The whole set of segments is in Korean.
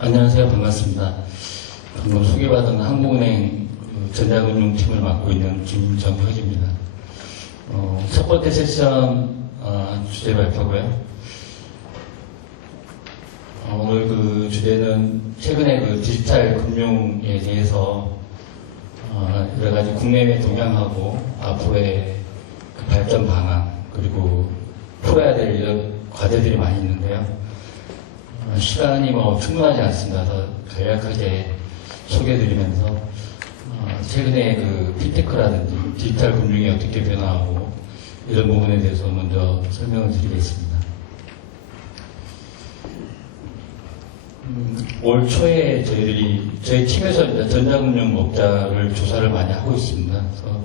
안녕하세요. 반갑습니다. 방금 소개받은 한국은행 전자금융팀을 맡고 있는 김정혁입니다. 첫 번째 세션 주제 발표고요. 오늘 그 주제는 최근에 그 디지털 금융에 대해서 여러 가지 국내외 동향하고 앞으로의 그 발전 방안 그리고 풀어야 될 이런 과제들이 많이 있는데요. 시간이 충분하지 않습니다. 더 간략하게 소개해드리면서 최근에 그 핀테크라든지 디지털 금융이 어떻게 변화하고 이런 부분에 대해서 먼저 설명을 드리겠습니다. 올 초에 저희 팀에서 이제 전자금융 업자를 조사를 많이 하고 있습니다. 그래서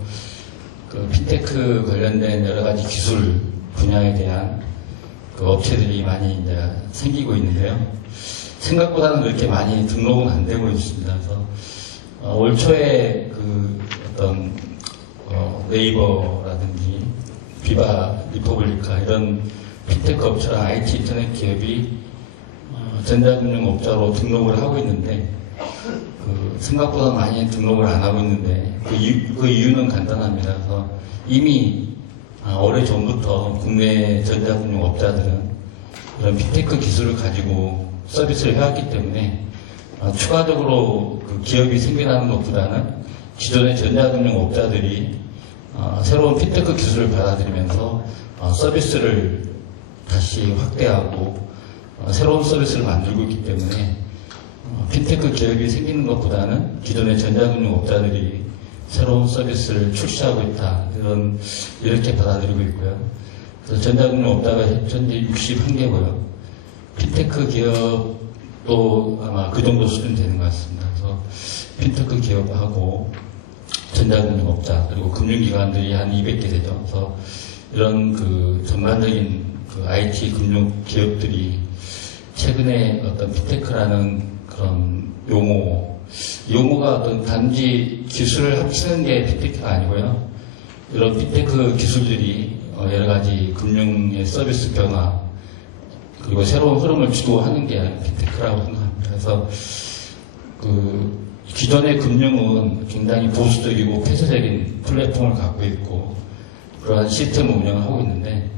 그 핀테크 관련된 여러 가지 기술 분야에 대한 그 업체들이 많이 이제 생기고 있는데요. 생각보다는 그렇게 많이 등록은 안 되고 있습니다. 그래서 올 초에 그 어떤 네이버라든지 비바, 리퍼블리카 이런 핀테크 업체랑 IT 인터넷 기업이 전자금융 업자로 등록을 하고 있는데 생각보다 많이 등록을 안 하고 있는데 그 이유는 간단합니다. 그래서 이미 오래 전부터 국내 전자금융 업자들은 이런 핀테크 기술을 가지고 서비스를 해왔기 때문에 추가적으로 그 기업이 생겨나는 것보다는 기존의 전자금융 업자들이 새로운 핀테크 기술을 받아들이면서 서비스를 다시 확대하고 새로운 서비스를 만들고 있기 때문에 핀테크 기업이 생기는 것보다는 기존의 전자금융 업자들이 새로운 서비스를 출시하고 있다. 이렇게 받아들이고 있고요. 그래서 전자금융 업자가 현재 61개고요. 핀테크 기업도 아마 그 정도 수준 되는 것 같습니다. 그래서 핀테크 기업하고 전자금융 업자 그리고 금융기관들이 한 200개 되죠. 그래서 이런 그 전반적인 그 IT 금융 기업들이 최근에 어떤 핀테크라는 그런 용어가 어떤 단지 기술을 합치는 게 핀테크가 아니고요. 이런 핀테크 기술들이 여러 가지 금융의 서비스 변화 그리고 새로운 흐름을 주도하는 게 핀테크라고 생각합니다. 그래서 그 기존의 금융은 굉장히 보수적이고 폐쇄적인 플랫폼을 갖고 있고 그러한 시스템을 운영하고 있는데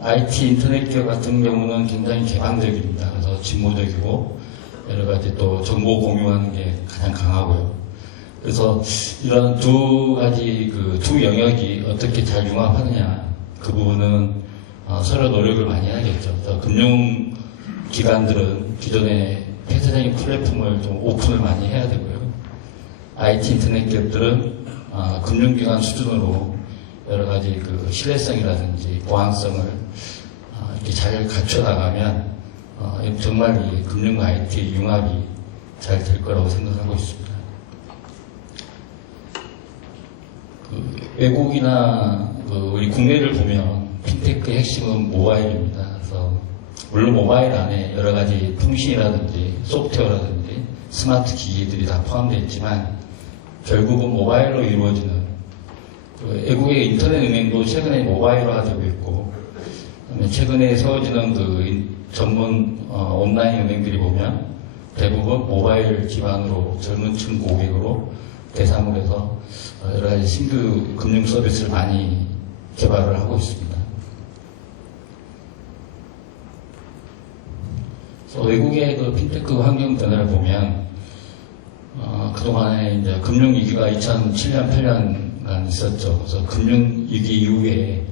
IT 인터넷 기업 같은 경우는 굉장히 개방적입니다. 그래서 진보적이고 여러 가지 또 정보 공유하는 게 가장 강하고요. 그래서 이런 두 영역이 어떻게 잘 융합하느냐 그 부분은 서로 노력을 많이 해야겠죠. 그래서 금융기관들은 기존의 폐쇄적인 플랫폼을 좀 오픈을 많이 해야 되고요. IT 인터넷 기업들은 금융기관 수준으로 여러 가지 그 신뢰성이라든지 보안성을 이렇게 잘 갖춰 나가면 정말 이 금융과 IT 융합이 잘 될 거라고 생각하고 있습니다. 외국이나 우리 국내를 보면 핀테크의 핵심은 모바일입니다. 그래서 물론 모바일 안에 여러 가지 통신이라든지 소프트웨어라든지 스마트 기기들이 다 포함되어 있지만 결국은 모바일로 이루어지는 외국의 인터넷 은행도 최근에 모바일화가 되고 있고 최근에 세워지는 그 전문 온라인 은행들이 보면 대부분 모바일 기반으로 젊은 층 고객으로 대상으로 해서 여러 가지 신규 금융 서비스를 많이 개발을 하고 있습니다. 그래서 외국의 그 핀테크 환경 변화를 보면 그동안에 이제 금융위기가 2007년, 8년간 있었죠. 그래서 금융위기 이후에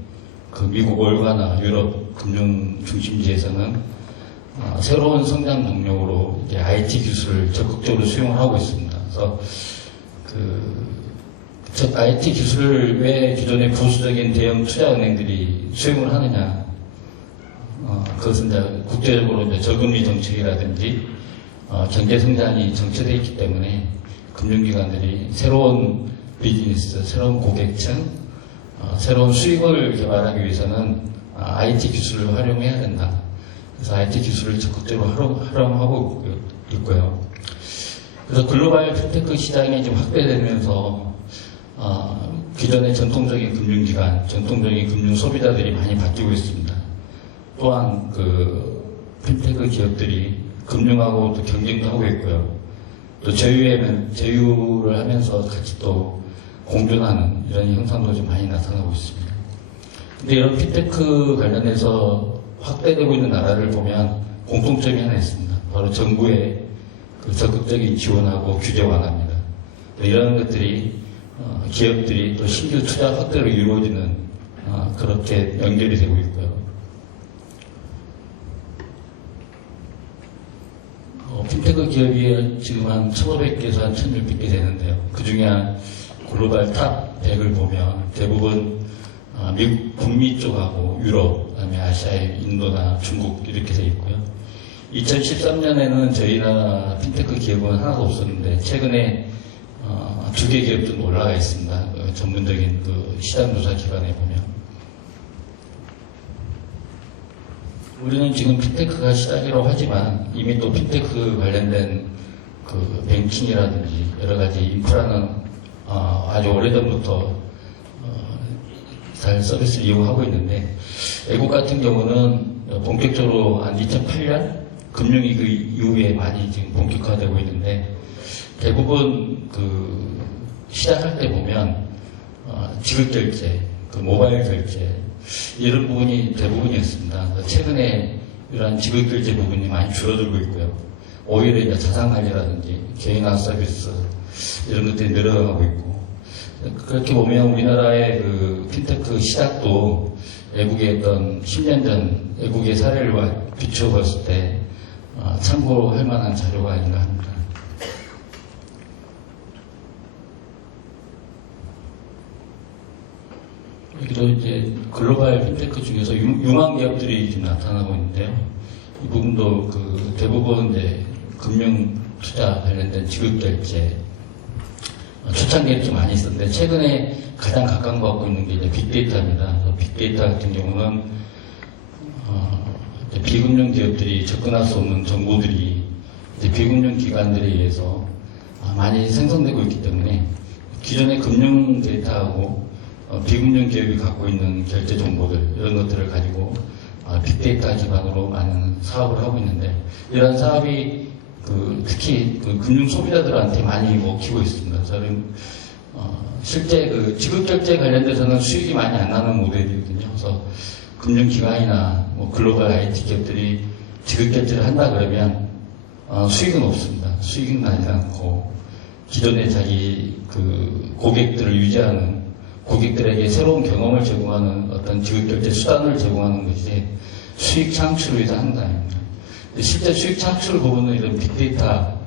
그 미국 월가나 유럽 금융 중심지에서는 새로운 성장 동력으로 이제 IT 기술을 적극적으로 수용을 하고 있습니다. 그래서 IT 기술을 왜 기존의 보수적인 대형 투자은행들이 수용을 하느냐? 그것은 이제 국제적으로 이제 저금리 정책이라든지 경제 성장이 정체되어 있기 때문에 금융기관들이 새로운 비즈니스, 새로운 고객층, 새로운 수익을 개발하기 위해서는 IT 기술을 활용해야 된다. 그래서 IT 기술을 적극적으로 활용하고 있고요. 그래서 글로벌 핀테크 시장이 좀 확대되면서 기존의 전통적인 금융기관, 전통적인 금융 소비자들이 많이 바뀌고 있습니다. 또한 핀테크 기업들이 금융하고 또 경쟁도 하고 있고요. 또 제휴를 하면서 같이 또 공존하는 이런 현상도 좀 많이 나타나고 있습니다. 근데 이런 핀테크 관련해서 확대되고 있는 나라를 보면 공통점이 하나 있습니다. 바로 정부의 그 적극적인 지원하고 규제 완화입니다. 이런 것들이 기업들이 또 신규 투자 확대로 이루어지는 그렇게 연결이 되고 있고요. 핀테크 기업이 지금 한 1,500개에서 한 1,600개 되는데요. 그 중에 한 글로벌 탑 100을 보면 대부분 미국 북미 쪽하고 유럽, 그다음에 아시아의 인도나 중국 이렇게 돼 있고요. 2013년에는 저희 나라 핀테크 기업은 하나도 없었는데 최근에 2개 기업 정도 올라가 있습니다. 전문적인 그 시장조사 기관에 보면. 우리는 지금 핀테크가 시작이라고 하지만 이미 또 핀테크 관련된 그 뱅킹이라든지 여러 가지 인프라는 아주 오래전부터 잘 서비스를 이용하고 있는데 외국 같은 경우는 본격적으로 한 2008년 금융위기 이후에 많이 지금 본격화되고 있는데 대부분 그 시작할 때 보면 지급결제, 그 모바일 결제 이런 부분이 대부분이었습니다. 최근에 이러한 지급결제 부분이 많이 줄어들고 있고요. 오히려 이제 자산관리라든지 개인화 서비스 이런 것들이 늘어나고 있고 그렇게 보면 우리나라의 그 핀테크 시작도 외국의 어떤 10년 전 외국의 사례를 비추어 봤을 때 참고할 만한 자료가 아닌가 합니다. 여기도 이제 글로벌 핀테크 중에서 유망 기업들이 지금 나타나고 있는데요. 이 부분도 그 대부분 이제 금융 투자 관련된 지급결제 초창기에 좀 많이 있었는데 최근에 가장 각광받고 있는 게 이제 빅데이터입니다. 빅데이터 같은 경우는 비금융 기업들이 접근할 수 없는 정보들이 이제 비금융 기관들에 의해서 많이 생성되고 있기 때문에 기존의 금융 데이터하고 비금융 기업이 갖고 있는 결제 정보들 이런 것들을 가지고 빅데이터 기반으로 많은 사업을 하고 있는데 이런 사업이 특히 그 금융 소비자들한테 많이 먹히고 있습니다. 저는 실제 그 지급결제 관련돼서는 수익이 많이 안 나는 모델이거든요. 그래서 금융기관이나 뭐 글로벌 IT 기업들이 지급결제를 한다 그러면 수익은 없습니다. 수익은 나지 않고 기존의 자기 그 고객들을 유지하는 고객들에게 새로운 경험을 제공하는 어떤 지급결제 수단을 제공하는 것이 수익 창출을 위해서 한다. 실제 수익 창출 부분은 이런 빅데이터,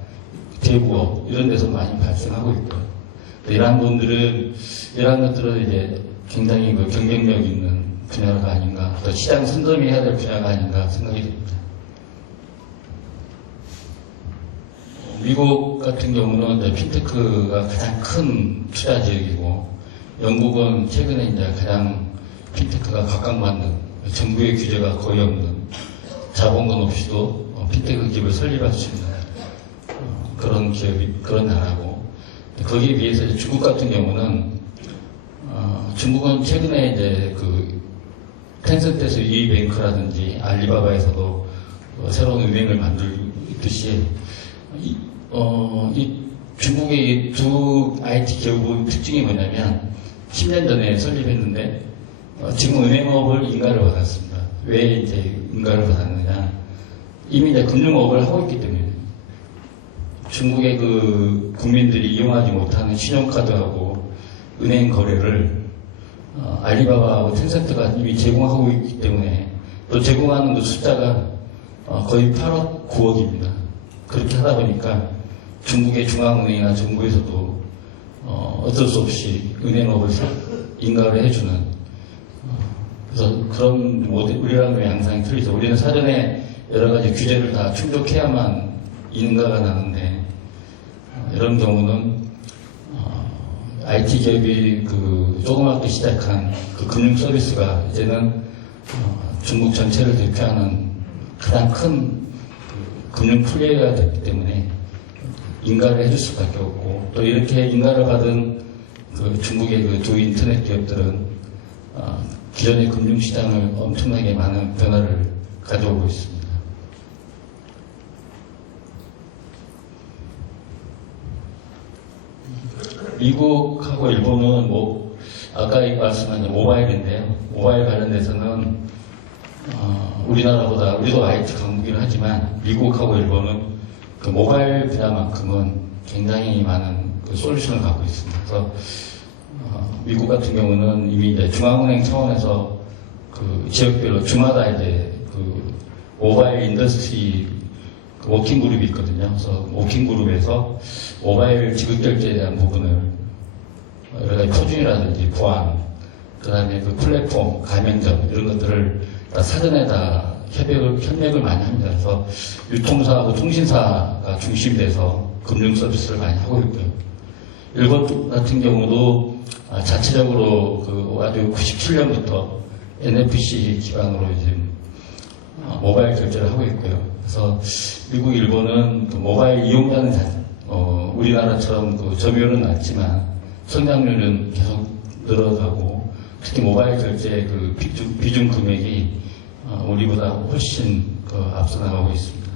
대부업 이런 데서 많이 발생하고 있고요. 이러한 분들은 이러한 것들은 이제 굉장히 그 경쟁력 있는 분야가 아닌가, 또 시장 선점해야 될 분야가 아닌가 생각이 됩니다. 미국 같은 경우는 핀테크가 가장 큰 투자 지역이고, 영국은 최근에 이제 가장 핀테크가 각광받는 정부의 규제가 거의 없는 자본금 없이도 핀테크 기업을 설립할 수 있는 그런 기업이 그런 나라고 거기에 비해서 이제 중국 같은 경우는 중국은 최근에 이제 그 텐센트에서 이뱅크라든지 알리바바에서도 새로운 은행을 만들듯이 이 중국의 두 IT 기업의 특징이 뭐냐면 10년 전에 설립했는데 지금 은행업을 인가를 받았습니다. 왜 이제 인가를 받았느냐? 이미 이제 금융업을 하고 있기 때문에 중국의 그 국민들이 이용하지 못하는 신용카드하고 은행 거래를 알리바바하고 텐센트가 이미 제공하고 있기 때문에 또 제공하는 그 숫자가 거의 8억, 9억입니다. 그렇게 하다 보니까 중국의 중앙은행이나 정부에서도 어쩔 수 없이 은행업을 인가를 해주는 그래서 그런 모델, 우리랑의 양상이 틀리죠. 우리는 사전에 여러 가지 규제를 다 충족해야만 인가가 나는데 이런 경우는 IT 기업이 그 조그맣게 시작한 그 금융 서비스가 이제는 중국 전체를 대표하는 가장 큰 그 금융 플레이어가 됐기 때문에 인가를 해줄 수밖에 없고 또 이렇게 인가를 받은 그 중국의 그 두 인터넷 기업들은 기존의 금융시장을 엄청나게 많은 변화를 가져오고 있습니다. 미국하고 일본은 뭐 아까 말씀한 모바일인데요. 모바일 관련돼서는 우리나라보다 우리도 IT 강국이긴 하지만 미국하고 일본은 그 모바일 분야만큼은 굉장히 많은 그 솔루션을 갖고 있습니다. 그래서 미국 같은 경우는 이미 이제 중앙은행 차원에서 그 지역별로 주마다 이제 그 모바일 인더스트리 그 워킹 그룹이 있거든요. 그래서 워킹 그룹에서 모바일 지급 결제에 대한 부분을 여러 가지 표준이라든지 보안, 그 다음에 그 플랫폼, 가맹점 이런 것들을 다 사전에 다 협력을 많이 합니다. 그래서 유통사하고 통신사가 중심이 돼서 금융 서비스를 많이 하고 있고요. 일본 같은 경우도 자체적으로 그 아주 97년부터 NFC 기반으로 이제 모바일 결제를 하고 있고요. 그래서 미국, 일본은 그 모바일 이용자는 우리나라처럼 그 점유율은 낮지만 성장률은 계속 늘어가고 특히 모바일 결제의 그 비중 금액이 우리보다 훨씬 그 앞서 나가고 있습니다.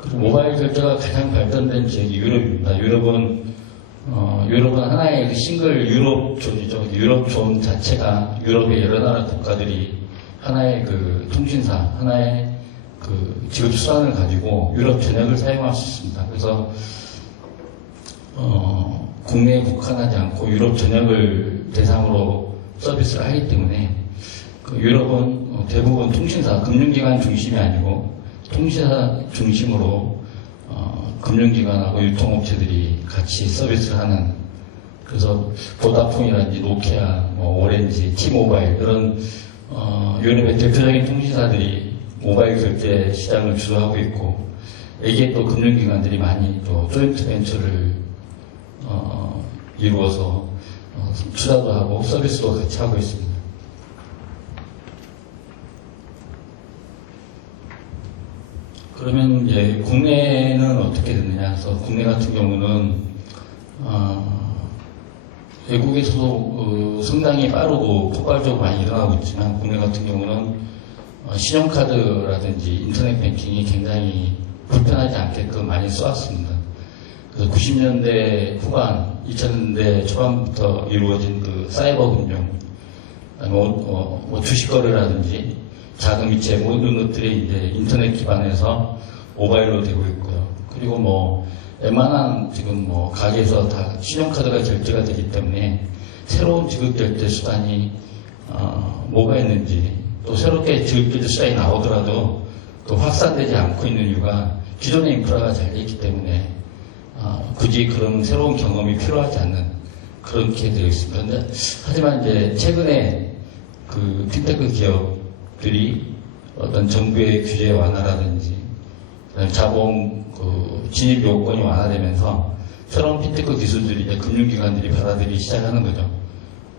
그리고 모바일 결제가 가장 발전된 지역이 유럽입니다. 유럽은 하나의 그 싱글 유럽존이죠. 유럽존 자체가 유럽의 여러 나라 국가들이 하나의 그 통신사, 하나의 그 지급 수단을 가지고 유럽 전역을 사용할 수 있습니다. 그래서 국내에 국한하지 않고 유럽 전역을 대상으로 서비스를 하기 때문에 그 유럽은 대부분 통신사, 금융기관 중심이 아니고 통신사 중심으로 금융기관하고 유통업체들이 같이 서비스를 하는, 그래서 보다폰이라든지 노키아, 오렌지, 티모바일 이런 유럽의 대표적인 통신사들이 모바일 결제 시장을 주도하고 있고, 여기에 또 금융기관들이 많이 또 조인트 벤처를 이루어서 투자도 하고 서비스도 같이 하고 있습니다. 그러면 이제 국내는 어떻게 됐느냐 해서, 국내 같은 경우는 외국에서도 상당히 빠르고 폭발적으로 많이 일어나고 있지만, 국내 같은 경우는 신용카드라든지 인터넷 뱅킹이 굉장히 불편하지 않게끔 많이 써왔습니다. 그래서 90년대 후반, 2000년대 초반부터 이루어진 그 사이버 금융, 주식 거래라든지 자금이체 모든 것들이 이제 인터넷 기반에서 모바일로 되고 있고요. 그리고 웬만한 지금 가게에서 다 신용카드가 결제가 되기 때문에 새로운 지급 결제 수단이 뭐가 있는지, 또 새롭게 지급 결제 수단이 나오더라도 또 확산되지 않고 있는 이유가 기존의 인프라가 잘 돼 있기 때문에 굳이 그런 새로운 경험이 필요하지 않는 그렇게 되어 있습니다. 하지만 이제 최근에 그 핀테크 기업들이 어떤 정부의 규제 완화라든지 자본 진입 요건이 완화되면서 새로운 핀테크 기술들이 이제 금융기관들이 받아들이기 시작하는 거죠.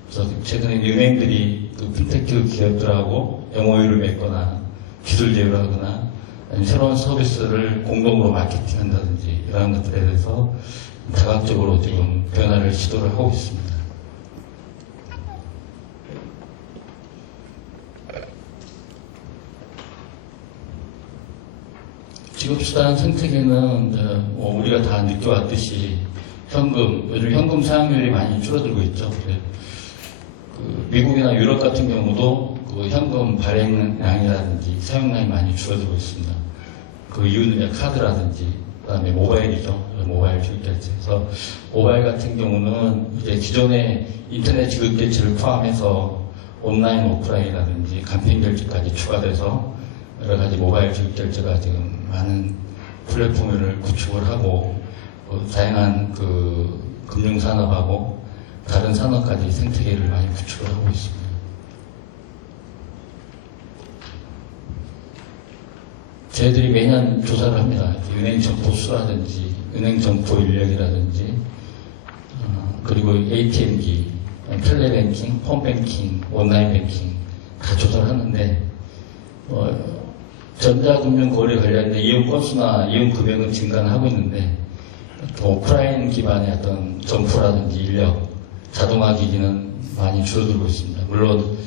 그래서 최근에 은행들이 그 핀테크 기업들하고 MOU를 맺거나 기술 제휴를 하거나 아니면 새로운 서비스를 공동으로 마케팅한다든지 이러한 것들에 대해서 다각적으로 지금 변화를 시도를 하고 있습니다. 지급수단 생태계는 우리가 다 느껴왔듯이 요즘 현금 사용률이 많이 줄어들고 있죠. 미국이나 유럽 같은 경우도 그 현금 발행량이라든지 사용량이 많이 줄어들고 있습니다. 그 이유는 카드라든지 그다음에 모바일이죠. 모바일 지급결제. 그래서 모바일 같은 경우는 이제 기존의 인터넷 지급결제를 포함해서 온라인, 오프라인이라든지 간편 결제까지 추가돼서 여러 가지 모바일 지급결제가 지금 많은 플랫폼을 구축을 하고 다양한 그 금융산업하고 다른 산업까지 생태계를 많이 구축을 하고 있습니다. 저희들이 매년 조사를 합니다. 은행 점포 수라든지 은행 점포 인력이라든지 그리고 ATM기, 텔레뱅킹, 홈뱅킹, 온라인 뱅킹 다 조사를 하는데 전자금융 거래 관련된 이용 건수나 이용 금액은 증가는 하고 있는데 오프라인 기반의 어떤 점포라든지 인력, 자동화 기기는 많이 줄어들고 있습니다. 물론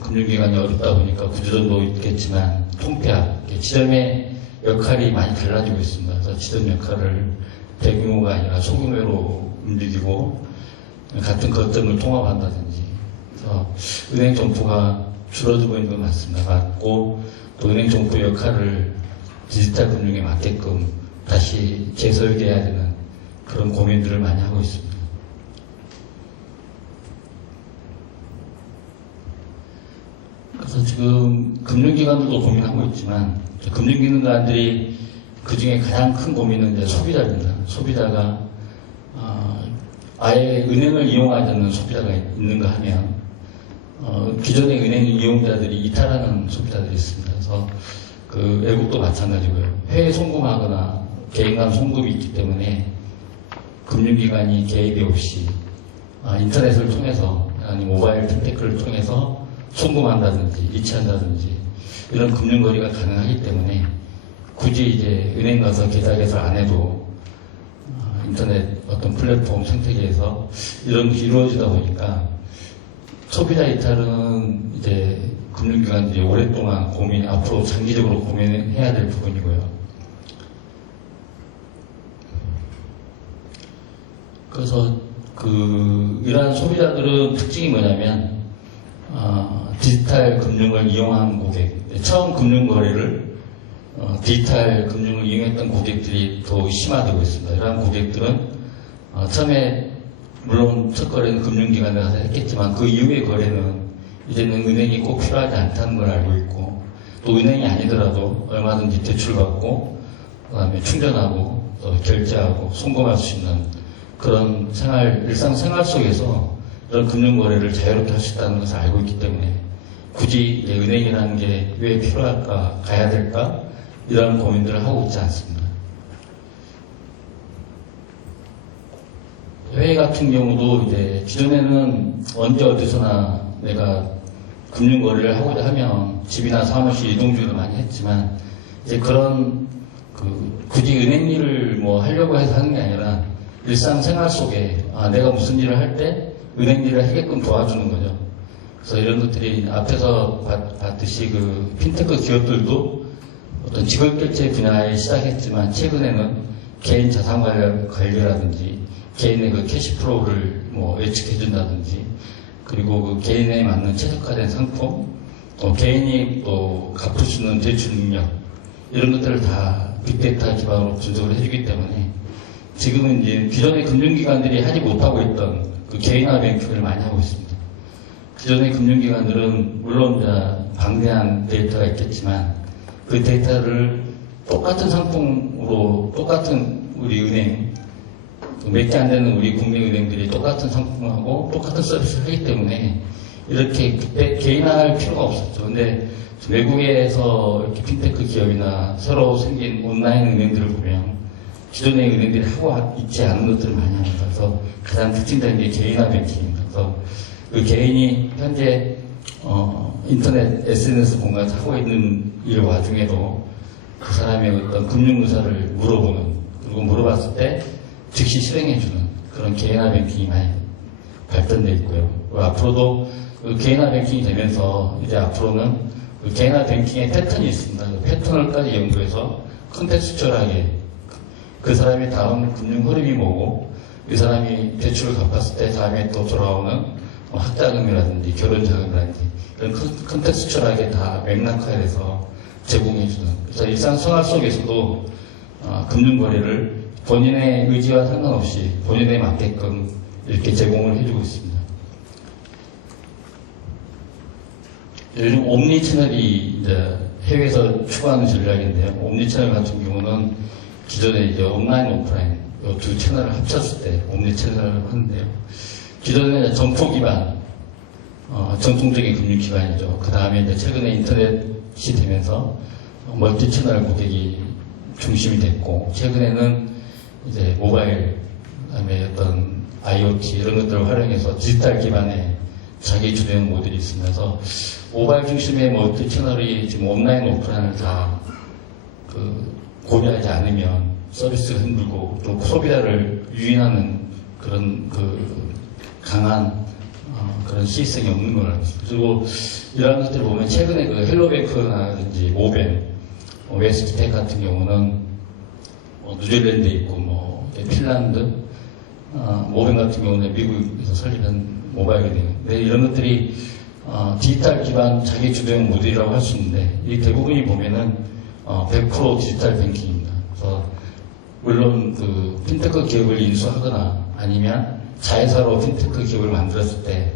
금융기관이 어렵다 보니까 구조조정도 있겠지만 통폐합, 지점에 역할이 많이 달라지고 있습니다. 그래서 지점 역할을 대규모가 아니라 소규모로 움직이고 같은 거점을 통합한다든지, 그래서 은행 점포가 줄어들고 있는 건 맞습니다. 맞고, 또 은행 점포 역할을 디지털 금융에 맞게끔 다시 재설계해야 되는 그런 고민들을 많이 하고 있습니다. 그래서 지금 금융기관들도 고민하고 있지만, 금융기관들이 그 중에 가장 큰 고민은 이제 소비자입니다. 소비자가 아예 은행을 이용하지 않는 소비자가 있는가 하면 기존의 은행 이용자들이 이탈하는 소비자들이 있습니다. 그래서 그 외국도 마찬가지고요. 해외 송금하거나 개인 간 송금이 있기 때문에 금융기관이 개입이 없이 인터넷을 통해서 아니 모바일 핀테크를 통해서 송금한다든지 이체한다든지 이런 금융거래가 가능하기 때문에 굳이 이제 은행 가서 계좌 개설 안 해도 인터넷 어떤 플랫폼 생태계에서 이런 것이 이루어지다 보니까 소비자 이탈은 이제 금융기관들이 오랫동안 앞으로 장기적으로 고민해야 될 부분이고요. 그래서 이러한 소비자들은 특징이 뭐냐면 디지털 금융을 이용한 고객, 처음 금융거래를 디지털 금융을 이용했던 고객들이 더 심화되고 있습니다. 이러한 고객들은 처음에 물론 첫 거래는 금융기관에 가서 했겠지만 그 이후의 거래는 이제는 은행이 꼭 필요하지 않다는 걸 알고 있고, 또 은행이 아니더라도 얼마든지 대출받고 그다음에 충전하고 또 결제하고 송금할 수 있는 그런 일상생활 속에서 이런 금융거래를 자유롭게 할 수 있다는 것을 알고 있기 때문에 굳이 은행이라는 게 왜 필요할까, 가야 될까, 이런 고민들을 하고 있지 않습니다. 해외 같은 경우도 이제 기존에는 언제 어디서나 내가 금융거래를 하고자 하면 집이나 사무실 이동 중에도 많이 했지만, 이제 그런 굳이 은행 일을 하려고 해서 하는 게 아니라 일상생활 속에 내가 무슨 일을 할 때 은행 일을 하게끔 도와주는 거죠. 그래서 이런 것들이 앞에서 봤듯이 핀테크 기업들도 어떤 지급결제 분야에 시작했지만 최근에는 개인 자산 관리라든지 개인의 캐시플로우를 예측해준다든지, 그리고 개인에 맞는 최적화된 상품, 또 개인이 또 갚을 수 있는 대출 능력, 이런 것들을 다 빅데이터 기반으로 분석을 해주기 때문에 지금은 이제 기존의 금융기관들이 하지 못하고 있던 개인화 뱅킹을 많이 하고 있습니다. 기존의 금융기관들은 물론 방대한 데이터가 있겠지만 그 데이터를 똑같은 상품으로 똑같은 우리 은행, 몇 개 안 되는 우리 국내은행들이 똑같은 상품하고 똑같은 서비스를 하기 때문에 이렇게 개인화할 필요가 없었죠. 근데 외국에서 이렇게 핀테크 기업이나 새로 생긴 온라인 은행들을 보면 기존의 은행들이 하고 있지 않은 것들을 많이 합니다. 그래서 가장 특징적인 게 개인화 뱅킹입니다. 그래서 그 개인이 현재 인터넷 SNS 공간에서 하고 있는 일 와중에도 그 사람의 어떤 금융 의사를 물어보는, 그리고 물어봤을 때 즉시 실행해주는 그런 개인화 뱅킹이 많이 발전되어 있고요. 앞으로도 그 개인화 뱅킹이 되면서 이제 앞으로는 그 개인화 뱅킹의 패턴이 있습니다. 그 패턴을까지 연구해서 컨텍스추얼하게 그 사람의 다음 금융 흐름이 뭐고, 이 사람이 대출을 갚았을 때 다음에 또 돌아오는 학자금이라든지 결혼자금이라든지 이런 컨텍스추얼하게 다 맥락화해서 제공해주는, 그래서 일상생활 속에서도 금융거래를 본인의 의지와 상관없이 본인에 맞게끔 이렇게 제공을 해주고 있습니다. 요즘 옴니 채널이 이제 해외에서 추구하는 전략인데요. 옴니 채널 같은 경우는 기존에 이제 온라인, 오프라인 이 두 채널을 합쳤을 때 옴니 채널을 하는데요. 기존에는 점포 기반, 전통적인 금융기관이죠. 그 다음에 이제 최근에 인터넷이 되면서 멀티 채널 고객이 중심이 됐고, 최근에는 이제 모바일, 그다음에 어떤 IoT 이런 것들을 활용해서 디지털 기반의 자기 주도형 모델이 있으면서 모바일 중심의 멀티 채널이 지금 온라인, 오프라인을 다 고려하지 않으면 서비스가 힘들고 또 소비자를 유인하는 그런 강한 그런 시스템이 없는 걸 알고 있습니다. 그리고 이러한 것들을 보면 최근에 헬로뱅크라든지 모뱅 웨스트텍 같은 경우는 뉴질랜드에 있고 핀란드, 모뱅 같은 경우는 미국에서 설립한 모바일이네요. 근데 이런 것들이 디지털 기반 자기 주도형 모델이라고 할 수 있는데 이 대부분이 보면은 100% 디지털 뱅킹입니다. 그래서 물론 그 핀테크 기업을 인수하거나 아니면 자회사로 핀테크 기업을 만들었을 때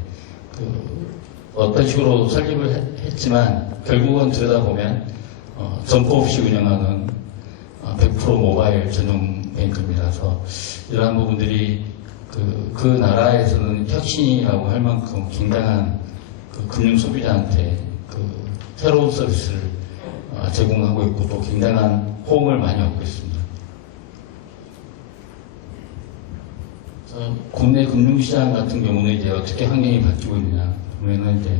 어떤 식으로 설립을 했지만 결국은 들여다보면 점포 없이 운영하는 100% 모바일 전용 뱅크입니다. 그래서 이러한 부분들이 그 나라에서는 혁신이라고 할 만큼 굉장한 금융 소비자한테 새로운 서비스를 제공하고 있고 또 굉장한 호응을 많이 얻고 있습니다. 국내 금융시장 같은 경우는 이제 어떻게 환경이 바뀌고 있느냐 보면은 이제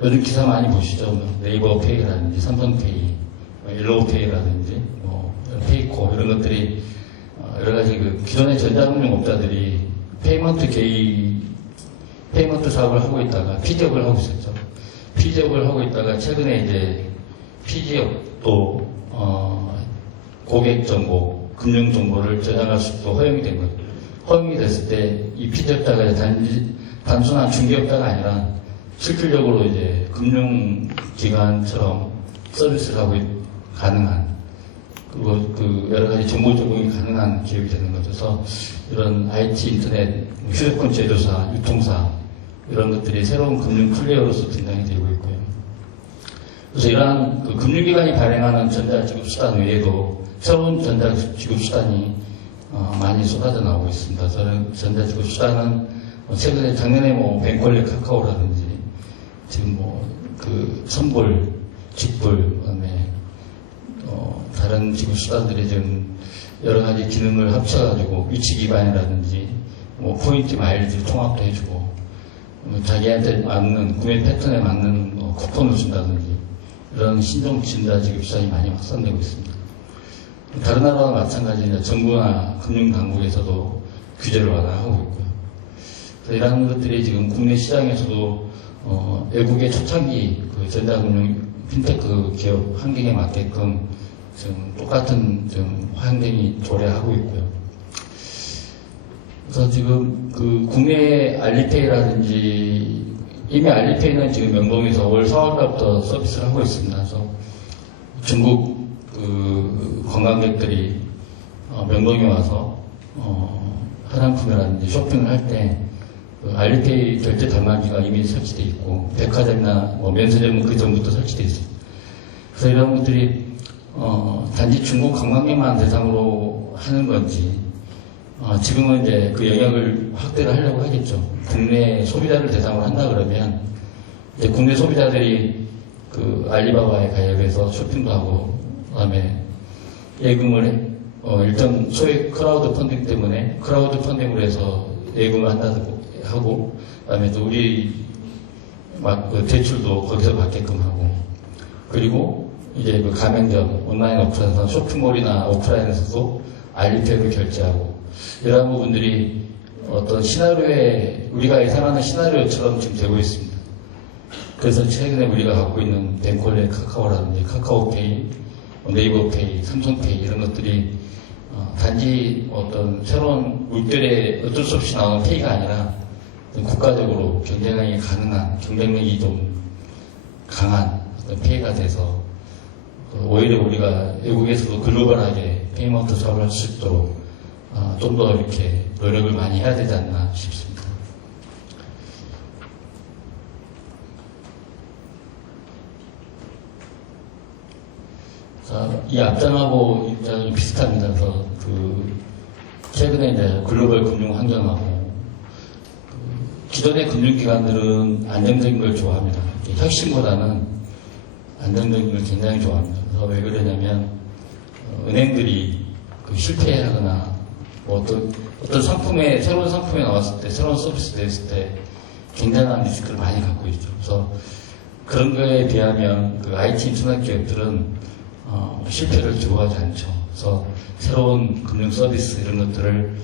요즘 기사 많이 보시죠. 네이버 페이라든지 삼성페이, 일로우페이라든지 페이코 이런 것들이 여러 가지 기존의 전자금융업자들이 페이먼트 사업을 하고 있다가 피지업을 하고 있었죠. 피지업을 하고 있다가 최근에 이제 피지업도 고객 정보, 금융 정보를 저장할 수 있고 허용이 된 거죠. 허용이 됐을 때 이 피지업자가 단순한 중개업자가 아니라 실질적으로 이제 금융기관처럼 서비스를 하고 가능한 그리고 여러 가지 정보 제공이 가능한 기업이 되는 거죠. 그래서 이런 IT, 인터넷, 휴대폰 제조사, 유통사 이런 것들이 새로운 금융 플레이어로서 등장이 되고 있고요. 그래서 이러한 금융기관이 발행하는 전자지급 수단 외에도 새로운 전자지급 수단이 많이 쏟아져 나오고 있습니다. 저는 전자지급 수단은 최근에 작년에 뱅콜레 카카오라든지 지금 선불, 직불, 그다음에 다른 지급 수단들이 지금 여러 가지 기능을 합쳐가지고 위치 기반이라든지 포인트 마일즈 통합도 해주고 자기한테 맞는 구매 패턴에 맞는 쿠폰을 준다든지 이런 신종 전자지급 수단이 많이 확산되고 있습니다. 다른 나라와 마찬가지로 정부나 금융당국에서도 규제를 완화하고 있고요. 그래서 이런 것들이 지금 국내 시장에서도 외국의 초창기 전자금융 핀테크 기업 환경에 맞게끔 지금 똑같은 환경이 도래하고 있고요. 그래서 지금 국내 알리페이라든지 이미 알리페이는 지금 명동에서 올 4월달부터 서비스를 하고 있습니다. 그래서 중국 관광객들이 명동에 와서 화장품이라든지 쇼핑을 할 때 알리페이 결제 단말기가 이미 설치되어 있고 백화점이나 면세점은 그 전부터 설치되어 있습니다. 그래서 이런 것들이 단지 중국 관광객만 대상으로 하는 건지 지금은 이제 그 영역을 확대를 하려고 하겠죠. 국내 소비자를 대상으로 한다 그러면 이제 국내 소비자들이 알리바바에 가입해서 쇼핑도 하고 그다음에 예금을 일정 소액 크라우드 펀딩 때문에 크라우드 펀딩으로 해서 예금을 한다고 하고 그다음에 또 우리 대출도 거기서 받게끔 하고 그리고 이제 가맹점 온라인 오프라인에서 쇼핑몰이나 오프라인에서도 알리페이로 결제하고 이런 부분들이 어떤 시나리오에 우리가 예상하는 시나리오처럼 지금 되고 있습니다. 그래서 최근에 우리가 갖고 있는 뱅콜레 카카오라든지 카카오페이, 네이버페이, 삼성페이 이런 것들이 단지 어떤 새로운 물결에 어쩔 수 없이 나오는 페이가 아니라 국가적으로 경쟁력이 가능한 경쟁력이 좀 강한 어떤 페이가 돼서 오히려 우리가 외국에서도 글로벌하게 페이먼트 사업을 할 수 있도록 좀 더 이렇게 노력을 많이 해야 되지 않나 싶습니다. 자, 이 앞장하고 입장이 비슷합니다. 그래서 최근에 이제 글로벌 금융 환경하고 기존의 금융기관들은 안정적인 걸 좋아합니다. 혁신보다는 안정적인 걸 굉장히 좋아합니다. 그래서 왜 그러냐면 은행들이 실패하거나 어떤 상품에 새로운 상품이 나왔을 때 새로운 서비스 됐을 때 굉장한 리스크를 많이 갖고 있죠. 그래서 그런 거에 비하면 IT 인터넷 기업들은 실패를 두려워하지 않죠. 그래서 새로운 금융 서비스 이런 것들을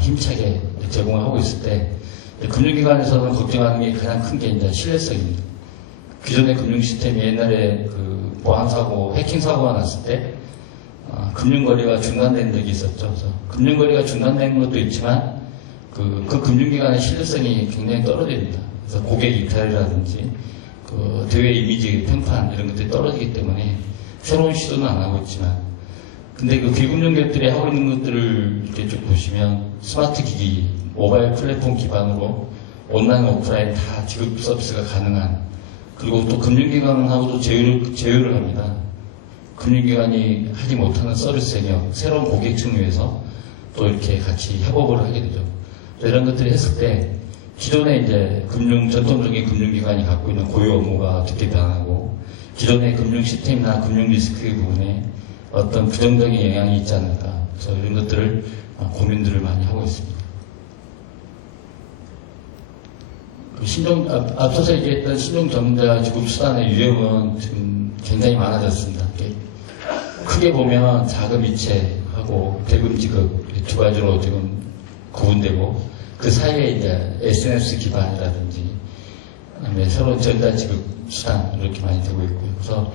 힘차게 제공을 하고 있을 때 금융기관에서는 걱정하는 게 가장 큰 게 이제 신뢰성입니다. 기존의 금융 시스템이 옛날에 그 보안 사고, 해킹 사고가 났을 때 금융 거래가 중단된 적이 있었죠. 그래서 금융 거래가 중단된 것도 있지만 그 금융기관의 신뢰성이 굉장히 떨어집니다. 그래서 고객 이탈이라든지 그 대외 이미지 평판 이런 것들이 떨어지기 때문에 새로운 시도는 안 하고 있지만, 근데 그 비금융 기업들이 하고 있는 것들을 이렇게 쭉 보시면 스마트 기기, 모바일 플랫폼 기반으로 온라인, 오프라인 다 지급 서비스가 가능한, 그리고 또 금융기관하고도 제휴를 합니다. 금융기관이 하지 못하는 서비스 영역, 새로운 고객층을 위해서 또 이렇게 같이 협업을 하게 되죠. 이런 것들을 했을 때 기존의 이제 전통적인 금융기관이 갖고 있는 고유 업무가 어떻게 변하고 기존의 금융 시스템이나 금융 리스크 부분에 어떤 부정적인 영향이 있지 않을까. 그래서 이런 것들을 고민들을 많이 하고 있습니다. 앞서서 얘기했던 신용정자 지급 수단의 유형은 지금 굉장히 많아졌습니다. 크게 보면 자금 이체하고 대금 지급 두 가지로 지금 구분되고, 그 사이에 이제 SNS 기반이라든지 그다음에 새로운 전자 지급 수단 이렇게 많이 되고 있고요. 그래서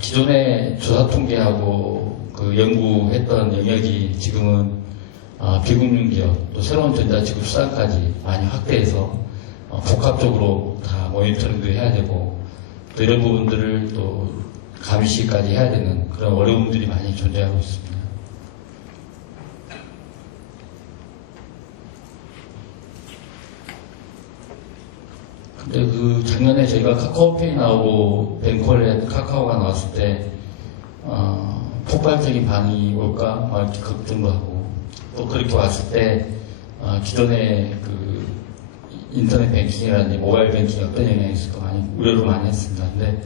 기존의 조사 통계하고 그 연구했던 영역이 지금은 비금융 기업 또 새로운 전자 지급 수단까지 많이 확대해서 복합적으로 다 모니터링도 해야 되고, 또 이런 부분들을 또 감시까지 해야 되는 그런 어려움들이 많이 존재하고 있습니다. 근데 그 작년에 저희가 카카오페이 나오고 뱅콜렛 카카오가 나왔을 때 폭발적인 반응이 올까 이렇게 걱정도 하고, 또 그렇게 왔을 때 기존의 그 인터넷 뱅킹이라든지 모바일 뱅킹이 어떤 영향이 있을까 많이 우려를 많이 했습니다. 근데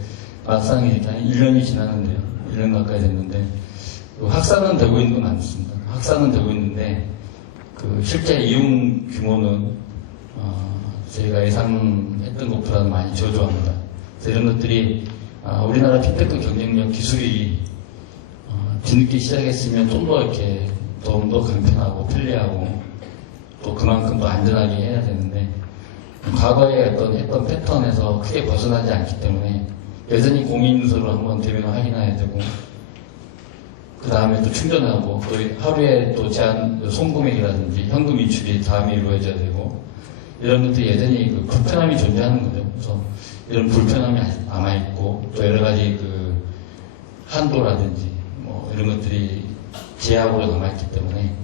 막상 일단 1년이 지났는데요. 1년 가까이 됐는데 확산은 되고 있는 건 많습니다. 확산은 되고 있는데 그 실제 이용 규모는 저희가 예상했던 것보다는 많이 저조합니다. 그래서 이런 것들이 우리나라 핀테크 경쟁력 기술이 뒤늦게 시작했으면 좀 더 이렇게 좀 더 간편하고 편리하고 또 그만큼 더 안전하게 해야 되는데, 과거에 했던 패턴에서 크게 벗어나지 않기 때문에 여전히 공인인증서로 한번 대면을 확인해야 되고, 그 다음에 또 충전하고, 또 하루에 또 제한 송금액이라든지 현금 인출이 다음에 이루어져야 되고, 이런 것들이 여전히 그 불편함이 존재하는 거죠. 그래서 이런 불편함이 남아있고, 또 여러 가지 그 한도라든지 뭐 이런 것들이 제약으로 남아있기 때문에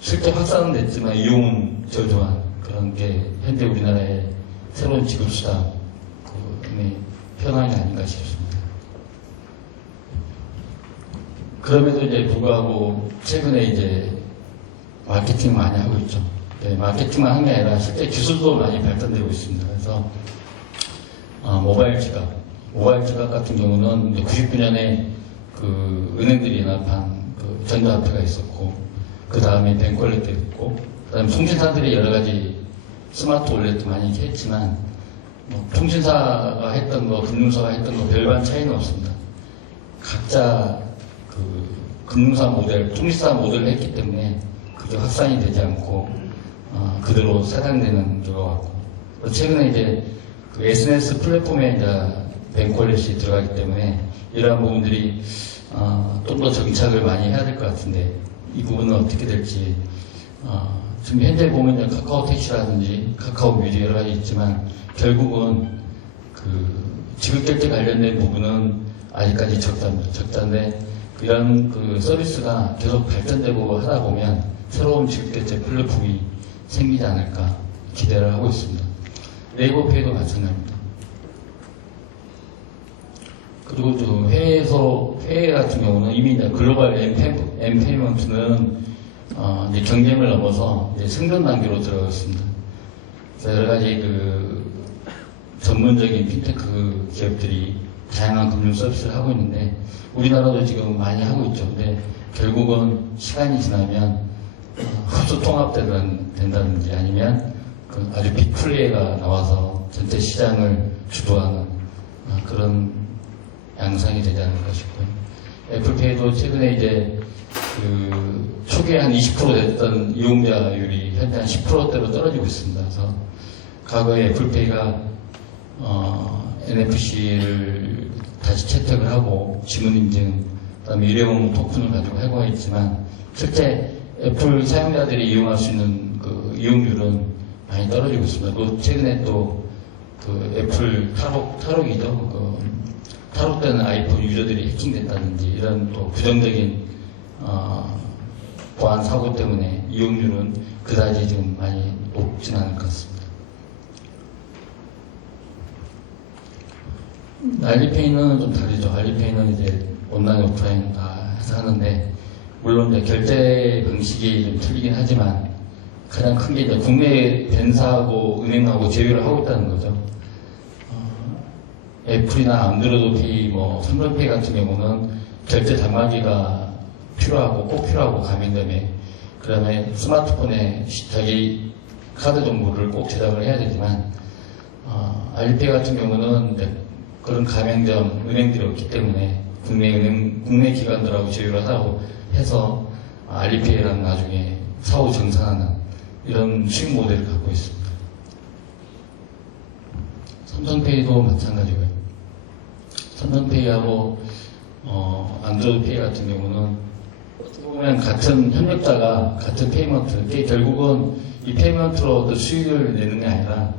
실제 확산은 됐지만 이용은 저조한 그런 게 현재 우리나라의 새로운 지급수단의 현황이 아닌가 싶습니다. 그럼에도 이제 불구하고 최근에 이제 마케팅 많이 하고 있죠. 네, 마케팅만 한 게 아니라 실제 기술도 많이 발전되고 있습니다. 그래서 모바일 지갑 같은 경우는 99년에 그 은행들이 연합한 그 전자화폐가 있었고, 그 다음에 뱅콜렛도 있고, 그 다음에 통신사들이 여러 가지 스마트 월렛도 많이 했지만, 통신사가 했던 거, 금융사가 했던 거 별반 차이는 없습니다. 각자 그 금융사 모델, 통신사 모델을 했기 때문에 그게 확산이 되지 않고 그대로 사장되는 경우가 같고, 최근에 이제 그 SNS 플랫폼에 이제 뱅콜렛이 들어가기 때문에 이러한 부분들이 좀 더 정착을 많이 해야 될 것 같은데, 이 부분은 어떻게 될지 지금 현재 보면 이제 카카오 택시라든지 카카오 뮤직 여러 가지 있지만 결국은 그 지급결제 관련된 부분은 아직까지 적자인데 이런 그 서비스가 계속 발전되고 하다 보면 새로운 지급결제 플랫폼이 생기지 않을까 기대를 하고 있습니다. 네이버페이도 마찬가지입니다. 그리고 또 해외 같은 경우는 이미 이제 글로벌 엠페이먼트는 이제 경쟁을 넘어서 이제 생존 단계로 들어가 있습니다. 그래서 여러 가지 그 전문적인 핀테크 기업들이 다양한 금융 서비스를 하고 있는데 우리나라도 지금 많이 하고 있죠. 근데 결국은 시간이 지나면 흡수 통합된다든지 아니면 그 아주 빅 플레이가 나와서 전체 시장을 주도하는 그런 양상이 되지 않을까 싶고요. 애플페이도 최근에 이제 그 초기에 한 20% 됐던 이용자율이 현재 한 10%대로 떨어지고 있습니다. 그래서 과거에 애플페이가 NFC를 다시 채택을 하고 지문 인증, 그다음에 일회용 토큰을 가지고 하고 있지만 실제 애플 사용자들이 이용할 수 있는 그 이용률은 많이 떨어지고 있습니다. 또 최근에 또 그 애플 탈옥이죠. 그 탈옥되는 아이폰 유저들이 해킹됐다든지 이런 또 부정적인 보안 사고 때문에 이용률은 그다지 지금 많이 높진 않을 것 같습니다. 알리페이는 좀 다르죠. 알리페이는 이제 온라인, 오프라인 다 해서 하는데, 물론 이제 결제 방식이 좀 틀리긴 하지만, 가장 큰 게 이제 국내 벤사하고 은행하고 제휴를 하고 있다는 거죠. 애플이나 안드로이드 페이, 삼성페이 같은 경우는 결제 단말기가 꼭 필요하고 가맹점에, 그 다음에 스마트폰에 자기 카드 정보를 꼭 제작을 해야 되지만, 알리페이 같은 경우는 그런 가맹점, 은행들이 없기 때문에 국내 기관들하고 제휴를 하고 해서 알리페이랑 나중에 사후 정산하는 이런 수익 모델을 갖고 있습니다. 삼성페이도 마찬가지고요. 삼성페이하고 안드로이드 페이 같은 경우는 어떻게 보면 같은 협력자가 같은 페이먼트, 결국은 이 페이먼트로 수익을 내는 게 아니라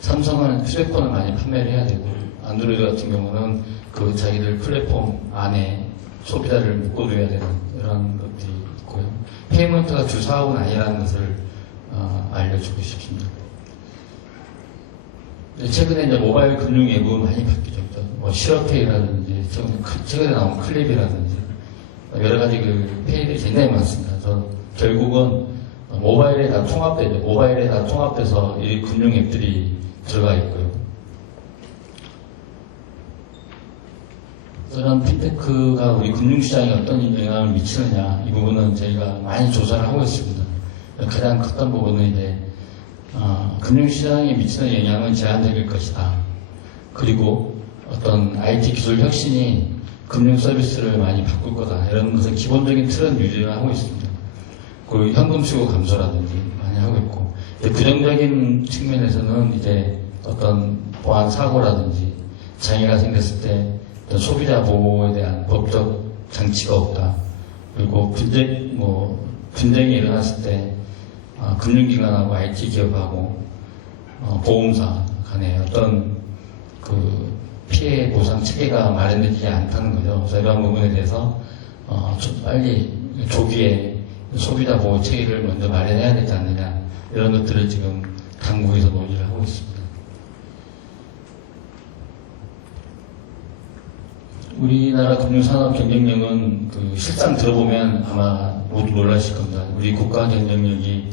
삼성은 휴대폰을 많이 판매를 해야 되고 안드로이드 같은 경우는 그 자기들 플랫폼 안에 소비자를 묶어둬야 되는 이런 것들이 있고요. 페이먼트가 주 사업은 아니라는 것을 알려주고 싶습니다. 최근에 이제 모바일 금융 예부 많이 바뀌죠. 실업페이라든지 최근에 나온 클립이라든지 여러 가지 그 페이들이 굉장히 많습니다. 그래서 결국은 모바일에 다 통합되죠. 모바일에 다 통합돼서 이 금융 앱들이 들어가 있고요. 그런 핀테크가 우리 금융시장에 어떤 영향을 미치느냐, 이 부분은 저희가 많이 조사를 하고 있습니다. 가장 컸던 부분은 이제, 금융시장에 미치는 영향은 제한적일 것이다. 그리고 어떤 IT 기술 혁신이 금융 서비스를 많이 바꿀 거다. 이런 것은 기본적인 틀은 유지를 하고 있습니다. 그리고 현금 수요 감소라든지 많이 하고 있고, 부정적인 측면에서는 이제 어떤 보안 사고라든지 장애가 생겼을 때 소비자 보호에 대한 법적 장치가 없다. 그리고 분쟁이 일어났을 때 금융기관하고 IT 기업하고 보험사 간에 어떤 그 피해 보상 체계가 마련되지 않다는 거죠. 그래서 이런 부분에 대해서 좀 빨리 조기에 소비자 보호 체계를 먼저 마련해야 되지 않느냐, 이런 것들을 지금 당국에서 논의를 하고 있습니다. 우리나라 금융산업 경쟁력은 실상 들어보면 아마 모두 놀라실 겁니다. 우리 국가 경쟁력이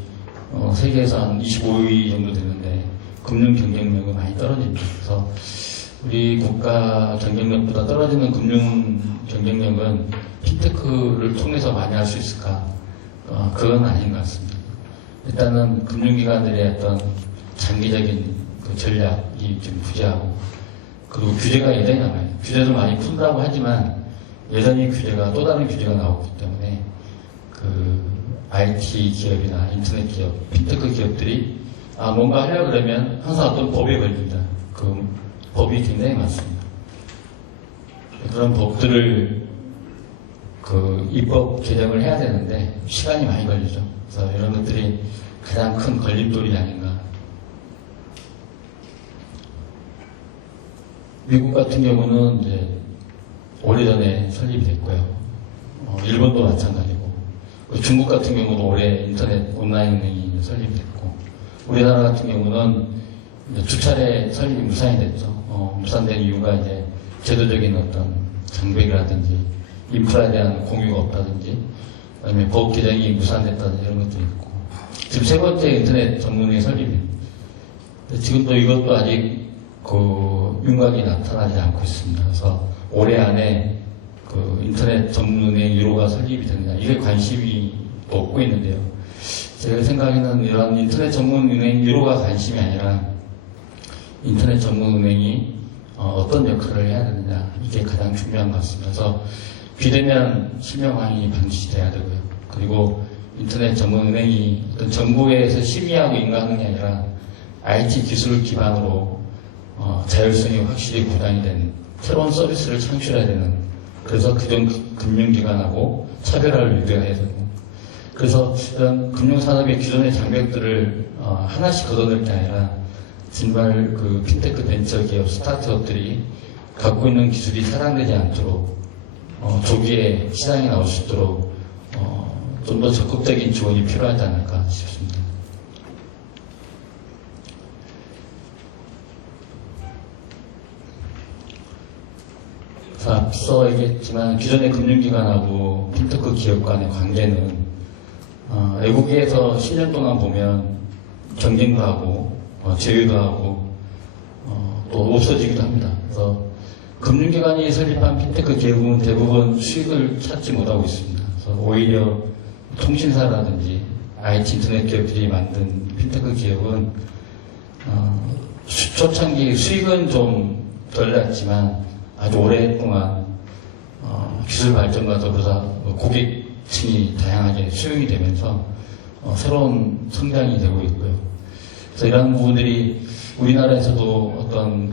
세계에서 한 25위 정도 되는데 금융 경쟁력은 많이 떨어집니다. 그래서 우리 국가 경쟁력보다 떨어지는 금융 경쟁력은 핀테크를 통해서 많이 할 수 있을까? 그건 아닌 것 같습니다. 일단은 금융기관들의 어떤 장기적인 그 전략이 좀 부재하고, 그리고 규제가 여전히 남아요. 규제도 많이 푼다고 하지만 여전히 또 다른 규제가 나오기 때문에 그 IT 기업이나 인터넷 기업, 핀테크 기업들이 뭔가 하려고 그러면 항상 어떤 법에 걸립니다. 그 법이 굉장히 많습니다. 그런 법들을 입법 개정을 해야 되는데 시간이 많이 걸리죠. 그래서 이런 것들이 가장 큰 걸림돌이 아닌가. 미국 같은 경우는 이제 오래전에 설립이 됐고요. 일본도 마찬가지고, 중국 같은 경우도 올해 인터넷 온라인 은행이 설립이 됐고, 우리나라 같은 경우는 이제 두 차례 설립이 무산이 됐죠. 무산된 이유가 이제 제도적인 어떤 장벽이라든지 인프라에 대한 공유가 없다든지, 아니면 법 개정이 무산됐다든지 이런 것도 있고, 지금 세 번째 인터넷 전문은행 설립입니다. 지금도 이것도 아직 윤곽이 나타나지 않고 있습니다. 그래서 올해 안에 인터넷 전문은행 1호가 설립이 되느냐, 이게 관심이 없고 있는데요. 제가 생각에는 이런 인터넷 전문은행 1호가 관심이 아니라 인터넷 전문은행이 어떤 역할을 해야 되느냐, 이게 가장 중요한 것 같습니다. 그래서 비대면 실명황이 방지돼야 되고요. 그리고 인터넷 전문은행이 어떤 정부에서 심의하고 인가하는 게 아니라 IT 기술 기반으로 자율성이 확실히 보장이 되는 새로운 서비스를 창출해야 되는, 그래서 그전 금융기관하고 차별화를 유도해야 되고, 그래서 이런 금융산업의 기존의 장벽들을 하나씩 걷어낼 게 아니라 정말 그 핀테크 벤처 기업 스타트업들이 갖고 있는 기술이 사랑되지 않도록 조기에 시장에 나올 수 있도록 좀 더 적극적인 지원이 필요하지 않을까 싶습니다. 앞서 얘기했지만 기존의 금융기관하고 핀테크 기업 간의 관계는 외국에서 10년 동안 보면 경쟁도 하고 제휴도 하고 또 없어지기도 합니다. 그래서 금융기관이 설립한 핀테크 기업은 대부분 수익을 찾지 못하고 있습니다. 그래서 오히려 통신사라든지 IT 인터넷 기업들이 만든 핀테크 기업은 초창기 수익은 좀 덜 났지만 아주 오랫동안 기술 발전과 더불어서 고객층이 다양하게 수용이 되면서 새로운 성장이 되고 있고요. 그래서 이런 부분들이 우리나라에서도 어떤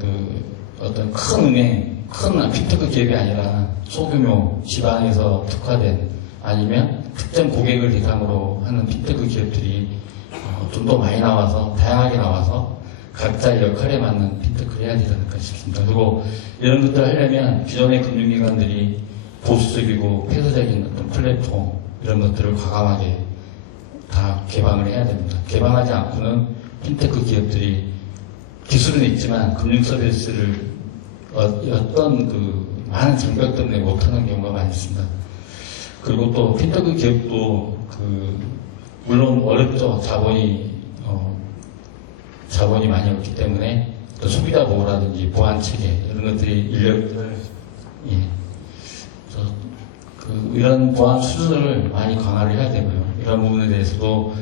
큰 은행, 큰 핀테크 기업이 아니라 소규모 지방에서 특화된 아니면 특정 고객을 대상으로 하는 핀테크 기업들이 좀 더 많이 나와서 다양하게 나와서 각자의 역할에 맞는 핀테크를 해야 되지 않을까 싶습니다. 그리고 이런 것들을 하려면 기존의 금융기관들이 보수적이고 폐쇄적인 어떤 플랫폼 이런 것들을 과감하게 다 개방을 해야 됩니다. 개방하지 않고는 핀테크 기업들이 기술은 있지만 금융 서비스를 어떤 많은 장벽 때문에 못하는 경우가 많이 있습니다. 그리고 또 핀테크 기업도 물론 어렵죠. 자본이 많이 없기 때문에 또 소비자 보호라든지 보안 체계 이런 것들이 인력들을 이런 보안 수준을 많이 강화를 해야 되고요. 이런 부분에 대해서도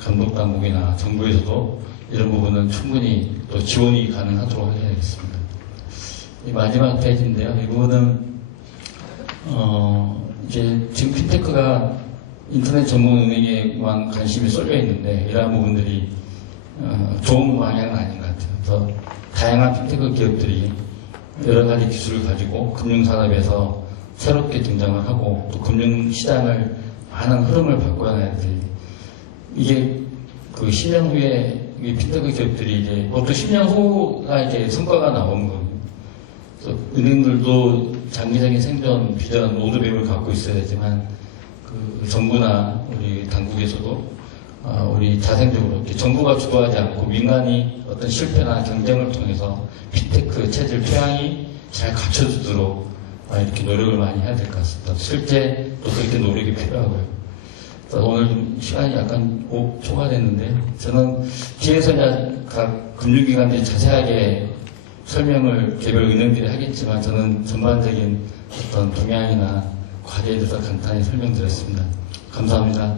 감독 당국이나 정부에서도 이런 부분은 충분히 또 지원이 가능하도록 해야겠습니다. 이 마지막 페이지인데요. 이 부분은 이제 지금 핀테크가 인터넷 전문 은행에만 관심이 쏠려 있는데 이러한 부분들이 좋은 방향은 아닌 것 같아요. 그래서 다양한 핀테크 기업들이 여러 가지 기술을 가지고 금융산업에서 새롭게 등장을 하고 또 금융시장을 많은 흐름을 바꿔야 돼. 이게 10년 후에 이 핀테크 기업들이 이제 보통 10년 후가 이제 성과가 나오는 거예요. 그래서 은행들도 장기적인 생존 비전 로드맵을 갖고 있어야 되지만 정부나 우리 당국에서도 우리 자생적으로 정부가 주도하지 않고 민간이 어떤 실패나 경쟁을 통해서 핀테크 체질 토양이 잘 갖춰지도록 이렇게 노력을 많이 해야 될 것 같습니다. 실제 또 그렇게 노력이 필요하고요. 오늘 좀 시간이 약간 초과됐는데 저는 뒤에서 각 금융기관들이 자세하게 설명을 개별 은행들이 하겠지만 저는 전반적인 어떤 동향이나 과제에 대해서 간단히 설명드렸습니다. 감사합니다.